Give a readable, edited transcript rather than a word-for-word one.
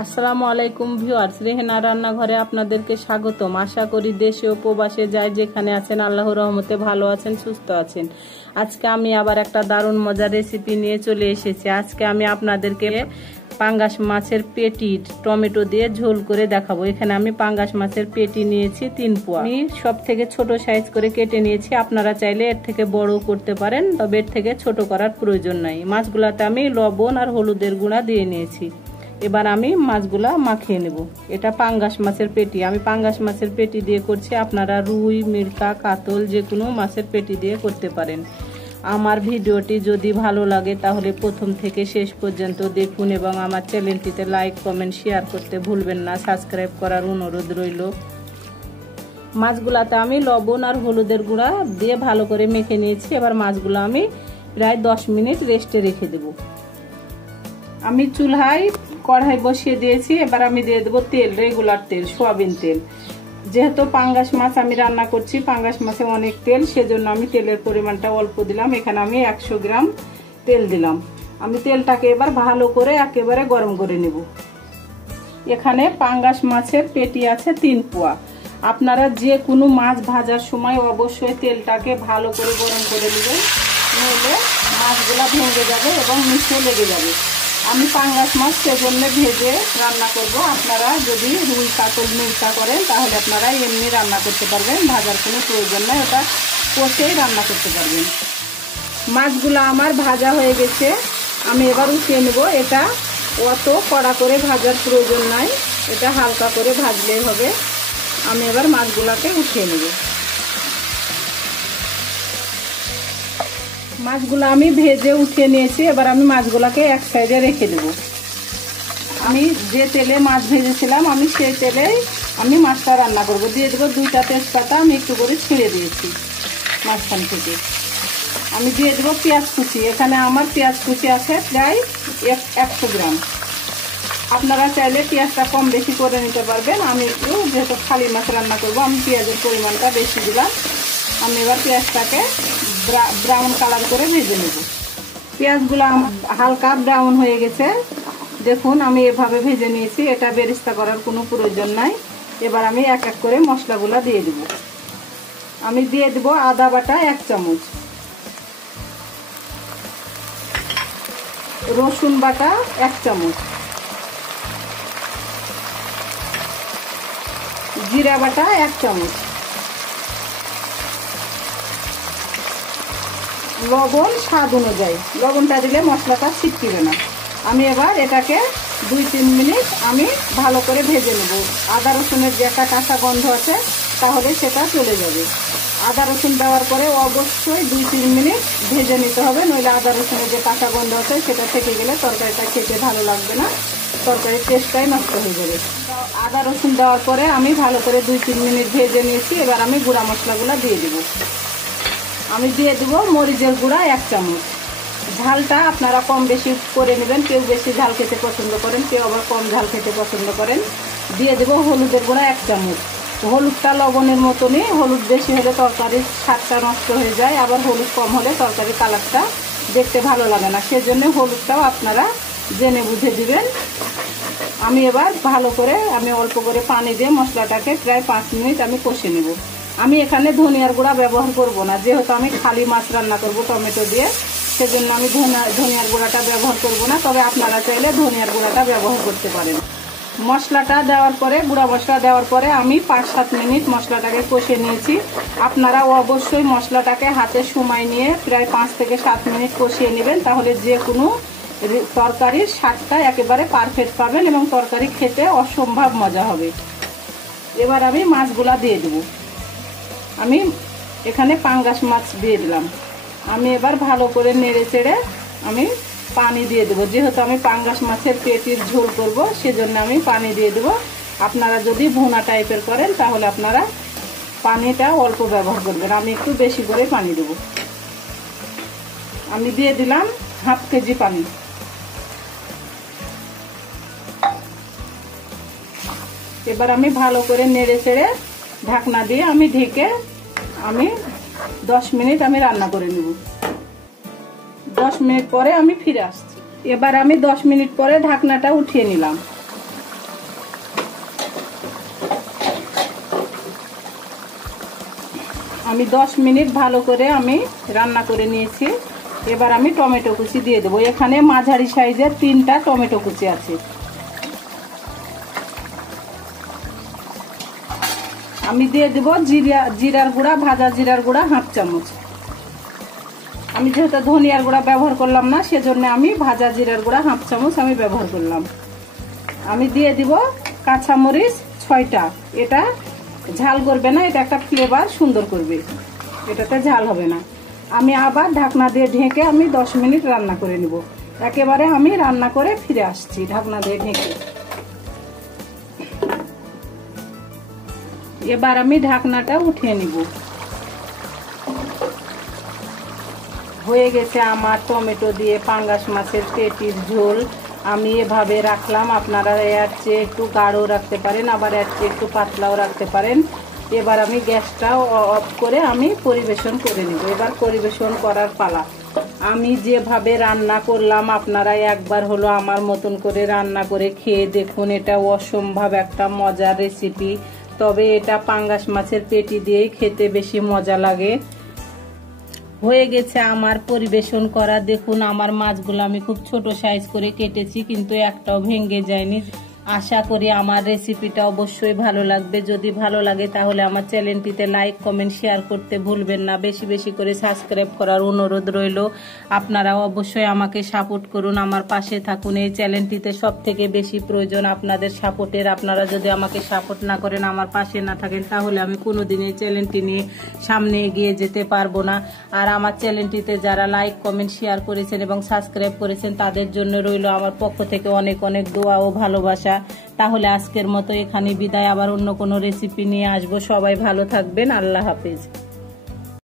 আসসালামু আলাইকুম ভিউয়ার্স, রেহেনা রান্নাঘরে আপনাদেরকে স্বাগতম। আশা করি দেশে ও প্রবাসে যাই যেখানে আছেন আল্লাহর রহমতে ভালো আছেন, সুস্থ আছেন। আজকে আমি আবার একটা দারুণ মজার রেসিপি নিয়ে চলে এসেছি। আজকে আমি আপনাদেরকে পাঙ্গাস মাছের পেটি টমেটো দিয়ে ঝোল করে দেখাবো। এখানে আমি পাঙ্গাস মাছের পেটি নিয়েছি 3 পোয়া। আমি সব থেকে ছোট সাইজ করে কেটে নিয়েছি। আপনারা চাইলে এর থেকে বড় করতে পারেন, তবে এর থেকে ছোট করার প্রয়োজন নাই। মাছগুলাতে আমি লবণ আর হলুদের গুঁড়া দিয়ে নিয়েছি। এবার আমি মাছগুলা মাখিয়ে নেব। এটা পাঙ্গাস মাছের পেটি, আমি পাঙ্গাস মাছের পেটি দিয়ে করছি। আপনারা রুই, মিরকা, কাতল যে কোনো মাছের পেটি দিয়ে করতে পারেন। আমার ভিডিওটি যদি ভালো লাগে তাহলে প্রথম থেকে শেষ পর্যন্ত দেখুন এবং আমার চ্যানেলটিতে লাইক, কমেন্ট, শেয়ার করতে ভুলবেন না। সাবস্ক্রাইব করার অনুরোধ রইল। মাছগুলাতে আমি লবণ আর হলুদের গুঁড়া দিয়ে ভালো করে মেখে নিয়েছি। এবার মাছগুলো আমি প্রায় 10 মিনিট রেস্টে রেখে দেব। আমি চুলায় কড়াই বসিয়ে দিয়েছি। এবার আমি দিয়ে দেবো তেল, রেগুলার তেল, সয়াবিন তেল। যেহেতু পাঙ্গাস মাছ আমি রান্না করছি, পাঙ্গাস মাছে অনেক তেল, সেজন্য আমি তেলের পরিমাণটা অল্প দিলাম। এখানে আমি 100 গ্রাম তেল দিলাম। আমি তেলটাকে এবার ভালো করে একেবারে গরম করে নেব। এখানে পাঙ্গাস মাছের পেটি আছে 3 পোয়া। আপনারা যে কোনো মাছ ভাজার সময় অবশ্যই তেলটাকে ভালো করে গরম করে নেবেন, নইলে মাছগুলা ভেঙে যাবে এবং নিচে লেগে যাবে। আমি পাঙ্গাস মাছ সেজন্য ভেজে রান্না করব। আপনারা যদি রুই, কাতল, মিরকা করেন তাহলে আপনারা এমনি রান্না করতে পারবেন, ভাজার কোনো প্রয়োজন নাই, ওটা কষেই রান্না করতে পারবেন। মাছগুলো আমার ভাজা হয়ে গেছে, আমি এবার উঠিয়ে নেব। এটা অত কড়া করে ভাজার প্রয়োজন নাই, এটা হালকা করে ভাজলেই হবে। আমি এবার মাছগুলোকে উঠিয়ে নেব। মাছগুলো আমি ভেজে উঠিয়ে নিয়েছি। এবার আমি মাছগুলোকে এক সাইডে রেখে দেব। আমি যে তেলে মাছ ভেজেছিলাম আমি সেই তেলেই আমি মাছটা রান্না করব। দিয়ে দেবো 2টা তেজপাতা, আমি একটু করে ছিঁড়ে দিয়েছি মাঝখান থেকে। আমি দিয়ে দেবো পেঁয়াজ কুচি। এখানে আমার পেঁয়াজ কুচি আছে প্রায় 100 গ্রাম। আপনারা চাইলে পেঁয়াজটা কম বেশি করে নিতে পারবেন। আমি একটু যেহেতু খালি মাছ রান্না করব আমি পেঁয়াজের পরিমাণটা বেশি দিলাম। আমি এবার পেঁয়াজটাকে ব্রাউন কালার করে ভেজে নেব। পেঁয়াজগুলো হালকা ব্রাউন হয়ে গেছে, দেখুন আমি এভাবে ভেজে নিয়েছি। এটা বেরেস্তা করার কোনো প্রয়োজন নাই। এবার আমি এক এক করে মশলাগুলো দিয়ে দেব। আমি দিয়ে দেব আদা বাটা 1 চামচ, রসুন বাটা 1 চামচ, জিরা বাটা 1 চামচ, লবণ স্বাদ অনুযায়ী। লবণটা দিলে মশলাটা ছিটকিবে না। আমি এবার এটাকে 2-3 মিনিট আমি ভালো করে ভেজে নেব। আদা রসুনের যে একটা কাঁচা গন্ধ আছে তাহলে সেটা চলে যাবে। আদা রসুন দেওয়ার পরে অবশ্যই 2-3 মিনিট ভেজে নিতে হবে, নইলে আদা রসুনের যে কাঁচা গন্ধ আছে সেটা থেকে গেলে তরকারিটা খেতে ভালো লাগবে না, তরকারির টেস্টটাই নষ্ট হয়ে যাবে। আদা রসুন দেওয়ার পরে আমি ভালো করে 2-3 মিনিট ভেজে নিয়েছি। এবার আমি গুঁড়া মশলাগুলো দিয়ে দেবো। আমি দিয়ে দেবো মরিচের গুঁড়া 1 চামচ। ঝালটা আপনারা কম বেশি করে নেবেন, কেউ বেশি ঝাল খেতে পছন্দ করেন, কেউ আবার কম ঝাল খেতে পছন্দ করেন। দিয়ে দেবো হলুদের গুঁড়া 1 চামচ। হলুদটা লবণের মতনই, হলুদ বেশি হলে তরকারির স্বাদটা নষ্ট হয়ে যায়, আবার হলুদ কম হলে তরকারির কালারটা দেখতে ভালো লাগে না, সেজন্য হলুদটাও আপনারা জেনে বুঝে দিবেন। আমি এবার ভালো করে আমি অল্প করে পানি দিয়ে মশলাটাকে প্রায় 5 মিনিট আমি কষে নেব। আমি এখানে ধনিয়ার গুঁড়া ব্যবহার করব না, যেহেতু আমি খালি মাছ রান্না করব টমেটো দিয়ে, সেজন্য আমি ধনিয়ার গুঁড়াটা ব্যবহার করব না। তবে আপনারা চাইলে ধনিয়ার গুঁড়াটা ব্যবহার করতে পারেন। মশলাটা দেওয়ার পরে, গুঁড়া মশলা দেওয়ার পরে আমি 5-7 মিনিট মশলাটাকে কষে নিয়েছি। আপনারা অবশ্যই মশলাটাকে হাতে সময় নিয়ে প্রায় 5 থেকে 7 মিনিট কষিয়ে নেবেন, তাহলে যে কোনো তরকারির স্বাদটা একেবারে পারফেক্ট পাবেন এবং তরকারি খেতে অসম্ভব মজা হবে। এবার আমি মাছগুলা দিয়ে দেব। আমি এখানে পাঙ্গাস মাছ দিয়ে দিলাম। আমি এবার ভালো করে নেড়ে চেড়ে আমি পানি দিয়ে দেবো। যেহেতু আমি পাঙ্গাস মাছের পেটির ঝোল করব সেজন্য আমি পানি দিয়ে দেবো। আপনারা যদি ভুনা টাইপের করেন তাহলে আপনারা পানিটা অল্প ব্যবহার করবেন। আমি একটু বেশি করে পানি দেব। আমি দিয়ে দিলাম 1/2 কেজি পানি। এবার আমি ভালো করে নেড়ে চেড়ে ঢাকনা দিয়ে আমি ঢেকে আমি 10 মিনিট আমি রান্না করে নেব। 10 মিনিট পরে আমি ফিরে আসছি। এবার আমি 10 মিনিট পরে ঢাকনাটা উঠিয়ে নিলাম। আমি 10 মিনিট ভালো করে আমি রান্না করে নিয়েছি। এবার আমি টমেটো কুচি দিয়ে দেবো। এখানে মাঝারি সাইজের 3টা টমেটো কুচি আছে। আমি দিয়ে দেব জিরার গুঁড়া, ভাজা জিরার গুঁড়া 1/2 চামচ। আমি যেহেতু ধনিয়ার গুঁড়া ব্যবহার করলাম না, সেজন্য আমি ভাজা জিরার গুঁড়া 1/2 চামচ আমি ব্যবহার করলাম। আমি দিয়ে দিব কাঁচামরিচ 6টা। এটা ঝাল করবে না, এটা একটা ফ্লেভার সুন্দর করবে, এটাতে ঝাল হবে না। আমি আবার ঢাকনা দিয়ে ঢেকে আমি 10 মিনিট রান্না করে নিব। একেবারে আমি রান্না করে ফিরে আসছি ঢাকনা দিয়ে ঢেকে। এবার আমি ঢাকনাটা উঠিয়ে নিব। হয়ে গেছে আমার টমেটো দিয়ে পাঙ্গাস মাছের পেটির ঝোল। আমি এভাবে রাখলাম, আপনারা এর চেয়ে একটু গাঢ় রাখতে পারেন, আবার এর চেয়ে একটু পাতলাও রাখতে পারেন। এবার আমি গ্যাসটা অফ করে আমি পরিবেশন করে নেব। এবার পরিবেশন করার পালা। আমি যেভাবে রান্না করলাম আপনারা একবার হলো আমার মতন করে রান্না করে খেয়ে দেখুন। এটা অসম্ভব একটা মজার রেসিপি। তবে এটা পাঙ্গাস মাছের পেটি দিয়েই খেতে বেশি মজা লাগে। হয়ে গেছে আমার পরিবেশন করা। দেখুন আমার মাছগুলো আমি খুব ছোট সাইজ করে কেটেছি, কিন্তু একটাও ভেঙে যায়নি। আশা করি আমার রেসিপিটা অবশ্যই ভালো লাগবে। যদি ভালো লাগে তাহলে আমার চ্যানেলটিতে লাইক, কমেন্ট, শেয়ার করতে ভুলবেন না। বেশি বেশি করে সাবস্ক্রাইব করার অনুরোধ রইল। আপনারা অবশ্যই আমাকে সাপোর্ট করুন, আমার পাশে থাকুন। এই চ্যানেলটিতে সবথেকে বেশি প্রয়োজন আপনাদের সাপোর্টের। আপনারা যদি আমাকে সাপোর্ট না করেন, আমার পাশে না থাকেন, তাহলে আমি কোনোদিন এই চ্যানেলটি নিয়ে সামনে এগিয়ে যেতে পারবো না। আর আমার চ্যানেলটিতে যারা লাইক, কমেন্ট, শেয়ার করেছেন এবং সাবস্ক্রাইব করেছেন তাদের জন্য রইল আমার পক্ষ থেকে অনেক অনেক দোয়া ও ভালোবাসা। তাহলে আজকের মতো এখানে বিদায়। আবার অন্য কোনো রেসিপি নিয়ে আসবো। সবাই ভালো থাকবেন। আল্লাহ হাফেজ।